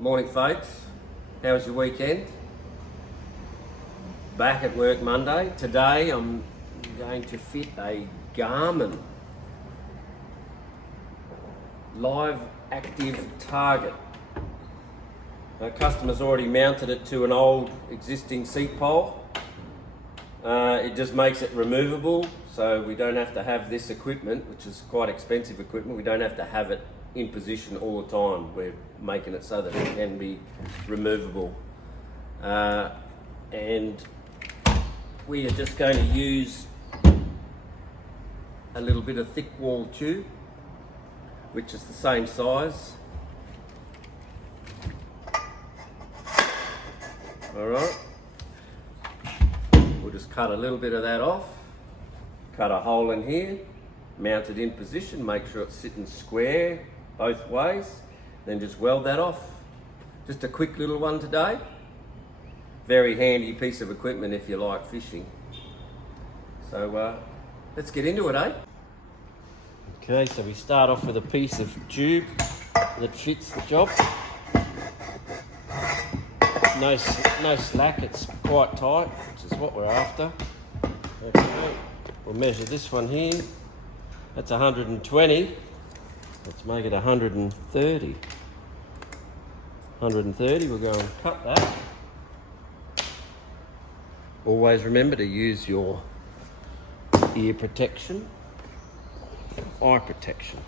Morning folks, how was your weekend? Back at work Monday. Today I'm going to fit a Garmin live active target. Our customer's already mounted it to an old existing seat pole. It just makes it removable, so we don't have to have this equipment, which is quite expensive equipment. We don't have to have it in position all the time. We're making it so that it can be removable. And we are just going to use a little bit of thick wall tube, which is the same size. All right. We'll just cut a little bit of that off, cut a hole in here, mount it in position, make sure it's sitting square both ways, then just weld that off. Just a quick little one today. Very handy piece of equipment if you like fishing. So let's get into it, eh? Okay, so we start off with a piece of tube that fits the job. No slack, it's quite tight, which is what we're after. Okay, we'll measure this one here. That's 120. Let's make it 130. 130, we'll go and cut that. Always remember to use your ear protection, eye protection.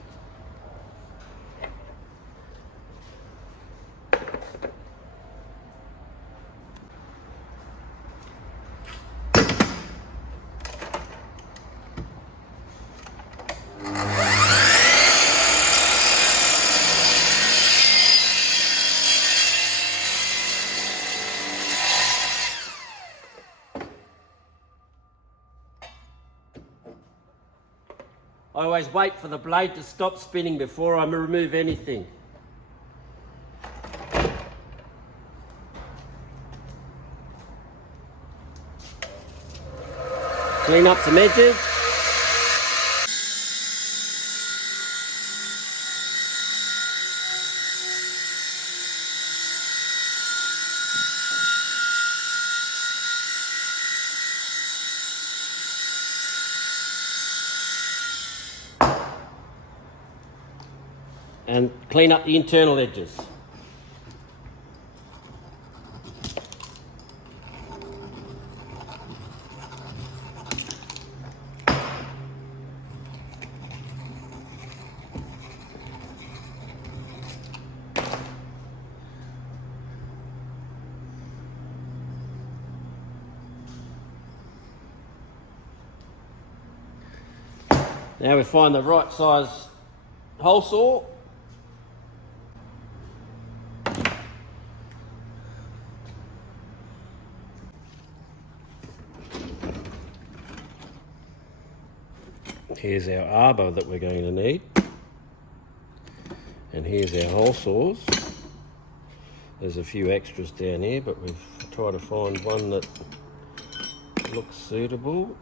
I always wait for the blade to stop spinning before I remove anything. Clean up some edges. And clean up the internal edges. Now we find the right size hole saw. Here's our arbor that we're going to need. And here's our hole saws. There's a few extras down here, but we've tried to find one that looks suitable.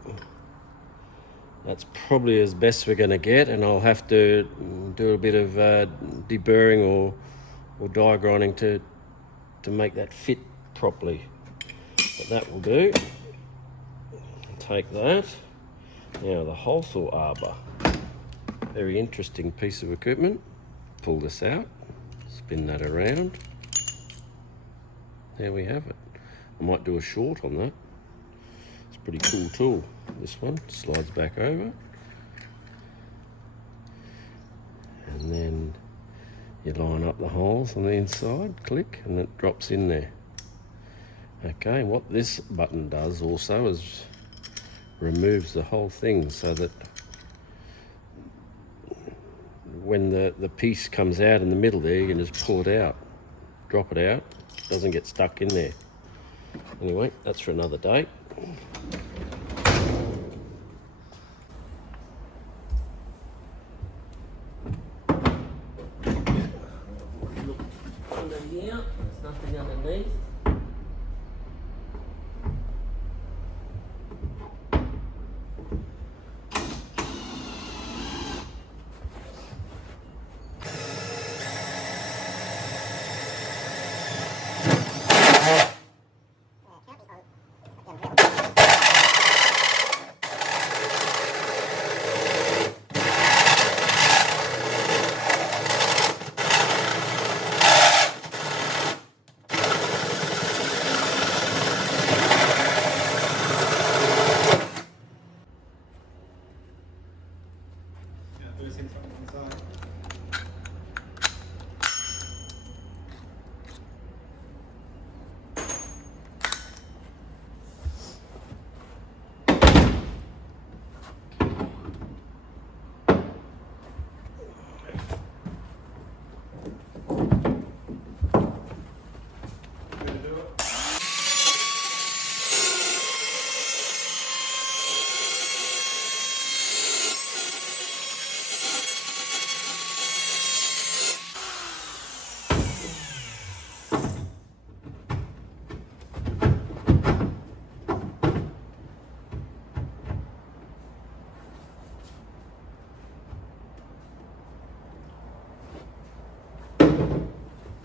That's probably as best we're going to get, and I'll have to do a bit of deburring or die grinding to make that fit properly. But that will do. Take that. Now the hole saw arbor, very interesting piece of equipment. Pull this out, spin that around. There we have it. I might do a short on that. It's a pretty cool tool. This one slides back over. And then you line up the holes on the inside, click, and it drops in there. Okay, what this button does also is removes the whole thing so that when the piece comes out in the middle there, you can just pull it out, drop it out, doesn't get stuck in there. Anyway, that's for another day. Look under here, there's nothing underneath.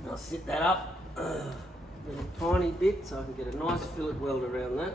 I'll set that up a tiny bit so I can get a nice fillet weld around that.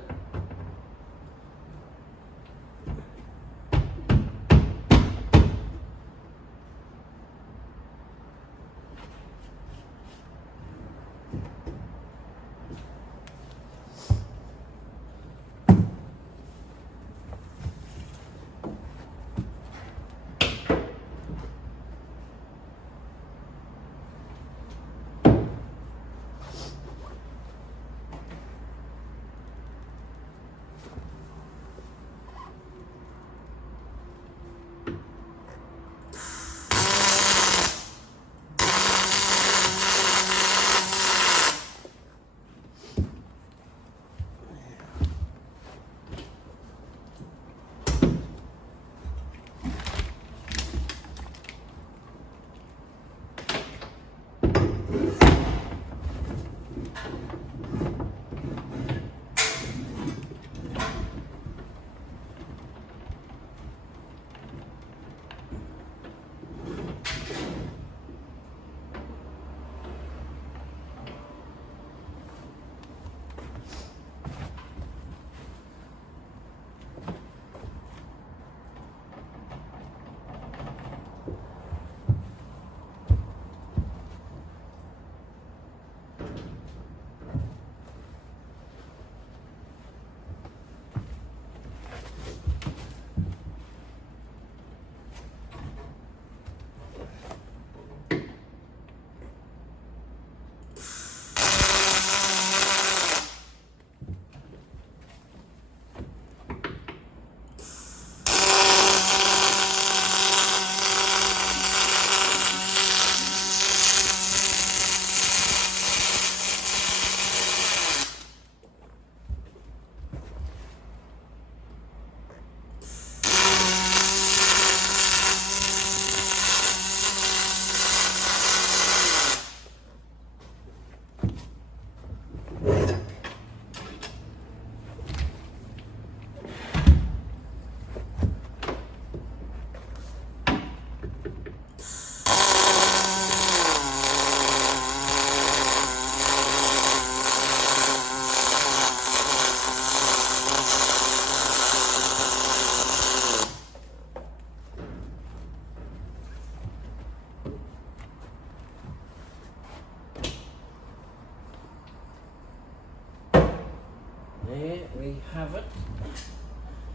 There we have it.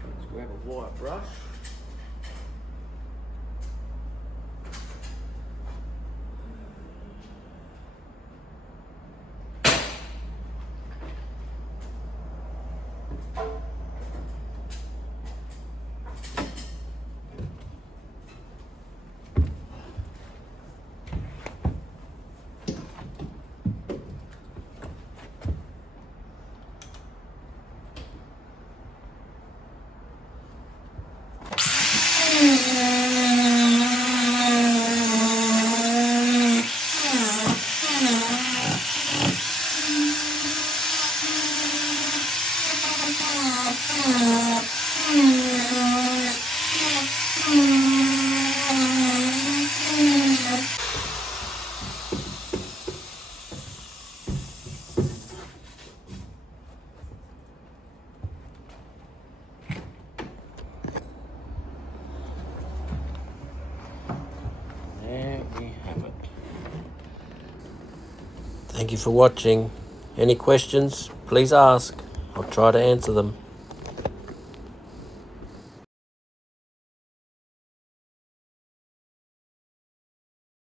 Let's grab a wire brush. Thank you for watching. Any questions, please ask. I'll try to answer them.